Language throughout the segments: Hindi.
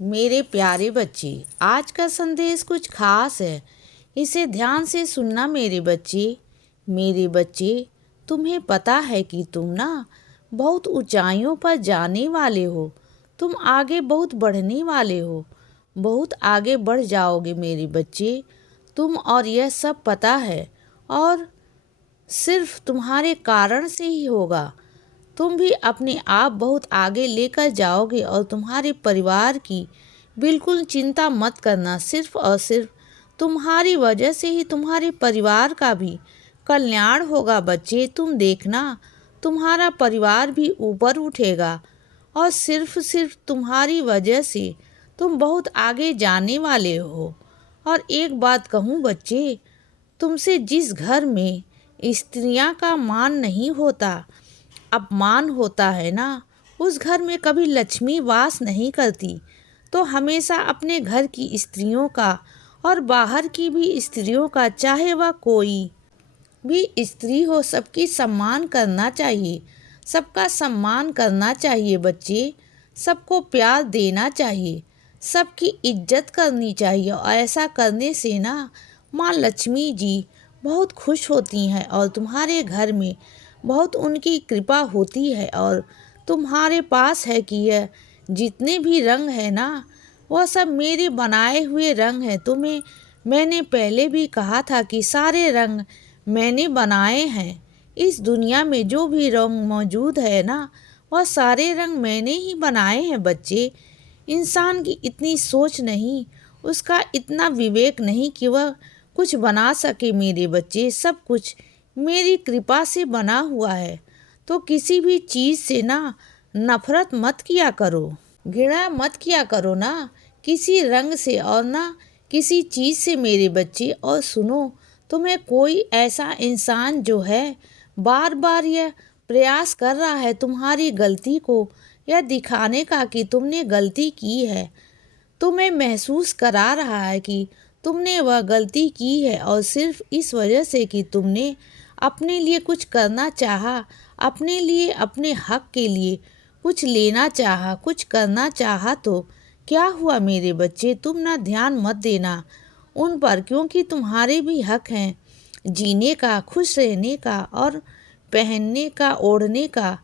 मेरे प्यारे बच्चे, आज का संदेश कुछ खास है। इसे ध्यान से सुनना मेरे बच्चे। मेरे बच्चे, तुम्हें पता है कि तुम ना बहुत ऊंचाइयों पर जाने वाले हो। तुम आगे बहुत बढ़ने वाले हो। बहुत आगे बढ़ जाओगे मेरे बच्चे। तुम और यह सब पता है, और सिर्फ तुम्हारे कारण से ही होगा। तुम भी अपने आप बहुत आगे लेकर जाओगे, और तुम्हारे परिवार की बिल्कुल चिंता मत करना। सिर्फ और सिर्फ तुम्हारी वजह से ही तुम्हारे परिवार का भी कल्याण होगा बच्चे। तुम देखना, तुम्हारा परिवार भी ऊपर उठेगा, और सिर्फ तुम्हारी वजह से तुम बहुत आगे जाने वाले हो। और एक बात कहूँ बच्चे, तुमसे जिस घर में स्त्रियां का मान नहीं होता, अपमान होता है ना, उस घर में कभी लक्ष्मी वास नहीं करती। तो हमेशा अपने घर की स्त्रियों का और बाहर की भी स्त्रियों का, चाहे वह कोई भी स्त्री हो, सबकी सम्मान करना चाहिए। सबका सम्मान करना चाहिए बच्चे। सबको प्यार देना चाहिए। सबकी इज्जत करनी चाहिए, और ऐसा करने से ना माँ लक्ष्मी जी बहुत खुश होती हैं, और तुम्हारे घर में बहुत उनकी कृपा होती है। और तुम्हारे पास है कि यह जितने भी रंग है ना, वह सब मेरे बनाए हुए रंग हैं। तुम्हें मैंने पहले भी कहा था कि सारे रंग मैंने बनाए हैं। इस दुनिया में जो भी रंग मौजूद है ना, वह सारे रंग मैंने ही बनाए हैं बच्चे। इंसान की इतनी सोच नहीं, उसका इतना विवेक नहीं कि वह कुछ बना सके मेरे बच्चे। सब कुछ मेरी कृपा से बना हुआ है। तो किसी भी चीज़ से ना नफरत मत किया करो, घृणा मत किया करो ना किसी रंग से, और ना किसी चीज़ से मेरे बच्चे। और सुनो, तुम्हें कोई ऐसा इंसान जो है बार बार यह प्रयास कर रहा है तुम्हारी गलती को यह दिखाने का कि तुमने गलती की है। तुम्हें महसूस करा रहा है कि तुमने वह गलती की है, और सिर्फ इस वजह से कि तुमने अपने लिए कुछ करना चाहा, अपने लिए, अपने हक के लिए कुछ लेना चाहा, कुछ करना चाहा। तो क्या हुआ मेरे बच्चे? तुम ना ध्यान मत देना उन पर, क्योंकि तुम्हारे भी हक हैं जीने का, खुश रहने का, और पहनने का, ओढ़ने का,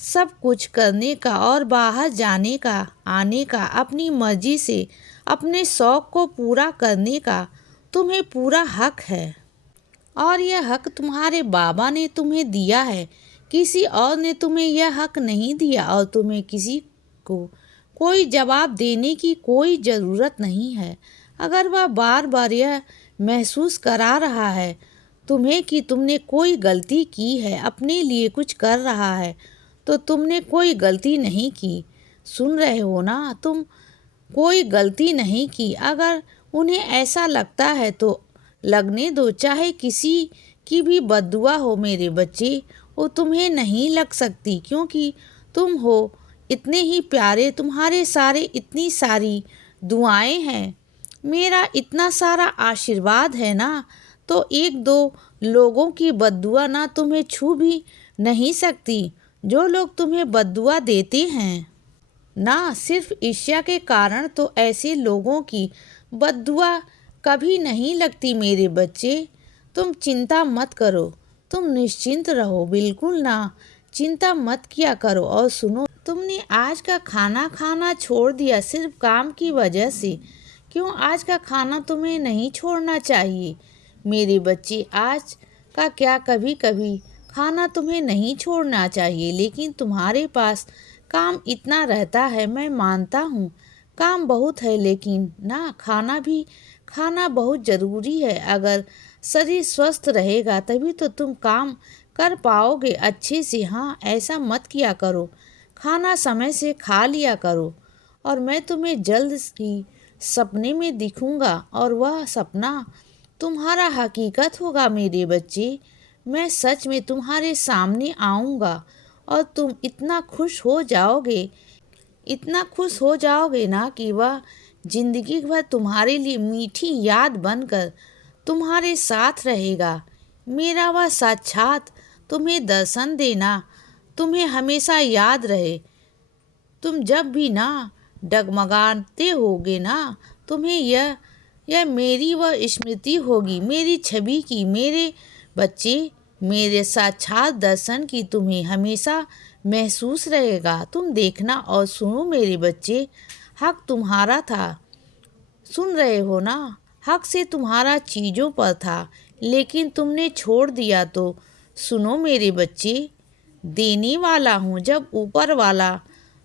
सब कुछ करने का, और बाहर जाने का, आने का, अपनी मर्जी से अपने शौक़ को पूरा करने का तुम्हें पूरा हक है। और यह हक तुम्हारे बाबा ने तुम्हें दिया है। किसी और ने तुम्हें यह हक नहीं दिया, और तुम्हें किसी को कोई जवाब देने की कोई ज़रूरत नहीं है। अगर वह बार बार यह महसूस करा रहा है तुम्हें कि तुमने कोई गलती की है, अपने लिए कुछ कर रहा है, तो तुमने कोई गलती नहीं की। सुन रहे हो ना, तुम कोई गलती नहीं की। अगर उन्हें ऐसा लगता है तो लगने दो, चाहे किसी की भी बद्दुआ हो मेरे बच्चे, वो तुम्हें नहीं लग सकती, क्योंकि तुम हो इतने ही प्यारे। तुम्हारे सारे इतनी सारी दुआएं हैं, मेरा इतना सारा आशीर्वाद है ना, तो एक दो लोगों की बद्दुआ ना तुम्हें छू भी नहीं सकती। जो लोग तुम्हें बद्दुआ देते हैं ना, सिर्फ ईर्ष्या के कारण, तो ऐसे लोगों की बद्दुआ कभी नहीं लगती मेरे बच्चे। तुम चिंता मत करो, तुम निश्चिंत रहो, बिल्कुल ना चिंता मत किया करो। और सुनो, तुमने आज का खाना खाना छोड़ दिया सिर्फ काम की वजह से। क्यों? आज का खाना तुम्हें नहीं छोड़ना चाहिए मेरे बच्चे। आज का क्या, कभी कभी खाना तुम्हें नहीं छोड़ना चाहिए, लेकिन तुम्हारे पास काम इतना रहता है। मैं मानता हूँ काम बहुत है, लेकिन ना खाना बहुत ज़रूरी है। अगर शरीर स्वस्थ रहेगा तभी तो तुम काम कर पाओगे अच्छे से। हाँ, ऐसा मत किया करो, खाना समय से खा लिया करो। और मैं तुम्हें जल्द ही सपने में दिखूंगा, और वह सपना तुम्हारा हकीकत होगा मेरे बच्चे। मैं सच में तुम्हारे सामने आऊँगा, और तुम इतना खुश हो जाओगे, इतना खुश हो जाओगे ना कि वह जिंदगी भर तुम्हारे लिए मीठी याद बनकर तुम्हारे साथ रहेगा। मेरा वह साक्षात तुम्हें दर्शन देना तुम्हें हमेशा याद रहे। तुम जब भी ना डगमगाते होगे ना, तुम्हें यह मेरी वह स्मृति होगी, मेरी छवि की, मेरे बच्चे, मेरे साक्षात दर्शन की तुम्हें हमेशा महसूस रहेगा। तुम देखना और सुनो मेरे बच्चे, हक तुम्हारा था, सुन रहे हो ना? हक से तुम्हारा चीज़ों पर था, लेकिन तुमने छोड़ दिया। तो सुनो मेरे बच्चे, देने वाला हूँ जब ऊपर वाला,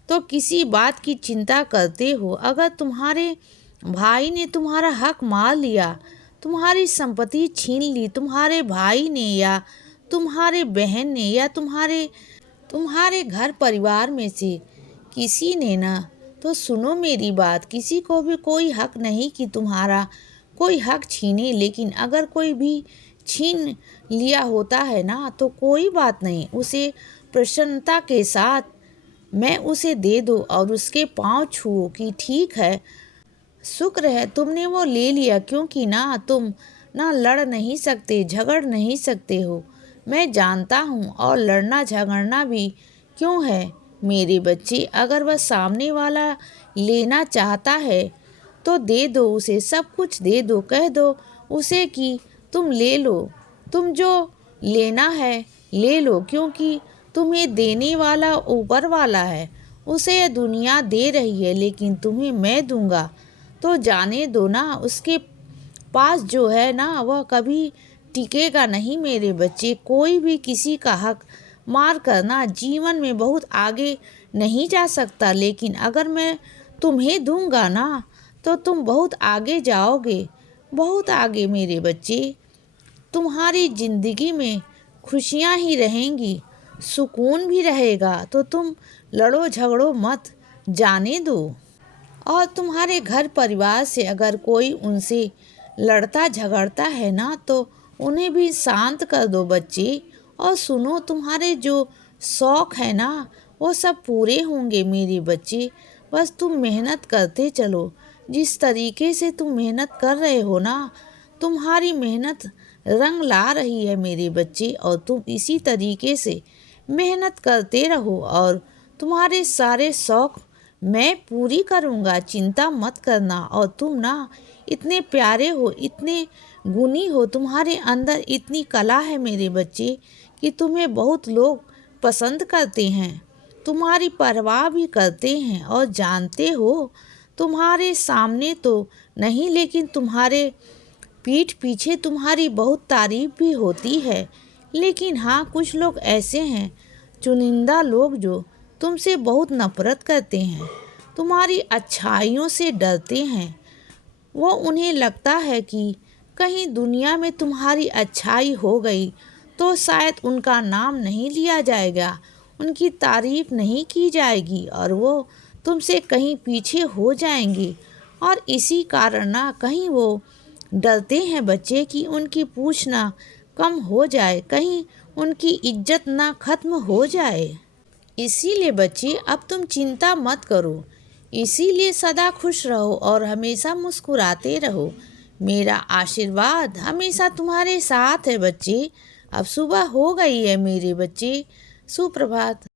तो किसी बात की चिंता करते हो? अगर तुम्हारे भाई ने तुम्हारा हक मार लिया, तुम्हारी संपत्ति छीन ली, तुम्हारे भाई ने या तुम्हारे बहन ने या तुम्हारे घर परिवार में से किसी ने ना, तो सुनो मेरी बात, किसी को भी कोई हक नहीं कि तुम्हारा कोई हक छीने, लेकिन अगर कोई भी छीन लिया होता है ना, तो कोई बात नहीं, उसे प्रसन्नता के साथ मैं उसे दे दो और उसके पांव छुओ कि ठीक है, शुक्र है तुमने वो ले लिया, क्योंकि ना तुम ना लड़ नहीं सकते, झगड़ नहीं सकते हो। मैं जानता हूँ, और लड़ना झगड़ना भी क्यों है मेरे बच्चे? अगर वह सामने वाला लेना चाहता है तो दे दो उसे, सब कुछ दे दो, कह दो उसे कि तुम ले लो, तुम जो लेना है ले लो, क्योंकि तुम्हें देने वाला ऊपर वाला है, उसे यह दुनिया दे रही है, लेकिन तुम्हें मैं दूंगा। तो जाने दो ना, उसके पास जो है ना वह कभी टिकेगा नहीं मेरे बच्चे। कोई भी किसी का हक मार कर ना जीवन में बहुत आगे नहीं जा सकता, लेकिन अगर मैं तुम्हें दूंगा ना, तो तुम बहुत आगे जाओगे, बहुत आगे मेरे बच्चे। तुम्हारी जिंदगी में खुशियाँ ही रहेंगी, सुकून भी रहेगा। तो तुम लड़ो झगड़ो मत, जाने दो। और तुम्हारे घर परिवार से अगर कोई उनसे लड़ता झगड़ता है ना, तो उन्हें भी शांत कर दो बच्चे। और सुनो, तुम्हारे जो शौक़ है ना वो सब पूरे होंगे मेरे बच्चे। बस तुम मेहनत करते चलो, जिस तरीके से तुम मेहनत कर रहे हो ना, तुम्हारी मेहनत रंग ला रही है मेरे बच्चे। और तुम इसी तरीके से मेहनत करते रहो, और तुम्हारे सारे शौक़ मैं पूरी करूँगा, चिंता मत करना। और तुम ना इतने प्यारे हो, इतने गुणी हो, तुम्हारे अंदर इतनी कला है मेरे बच्चे कि तुम्हें बहुत लोग पसंद करते हैं, तुम्हारी परवाह भी करते हैं। और जानते हो, तुम्हारे सामने तो नहीं, लेकिन तुम्हारे पीठ पीछे तुम्हारी बहुत तारीफ भी होती है। लेकिन हाँ, कुछ लोग ऐसे हैं, चुनिंदा लोग, जो तुमसे बहुत नफरत करते हैं, तुम्हारी अच्छाइयों से डरते हैं। वो उन्हें लगता है कि कहीं दुनिया में तुम्हारी अच्छाई हो गई तो शायद उनका नाम नहीं लिया जाएगा, उनकी तारीफ नहीं की जाएगी, और वो तुमसे कहीं पीछे हो जाएंगे। और इसी कारण ना कहीं वो डरते हैं बच्चे कि उनकी पूछ ना कम हो जाए, कहीं उनकी इज्जत ना खत्म हो जाए। इसीलिए बच्चे, अब तुम चिंता मत करो, इसीलिए सदा खुश रहो और हमेशा मुस्कुराते रहो। मेरा आशीर्वाद हमेशा तुम्हारे साथ है बच्चे। अब सुबह हो गई है मेरे बच्चे, सुप्रभात।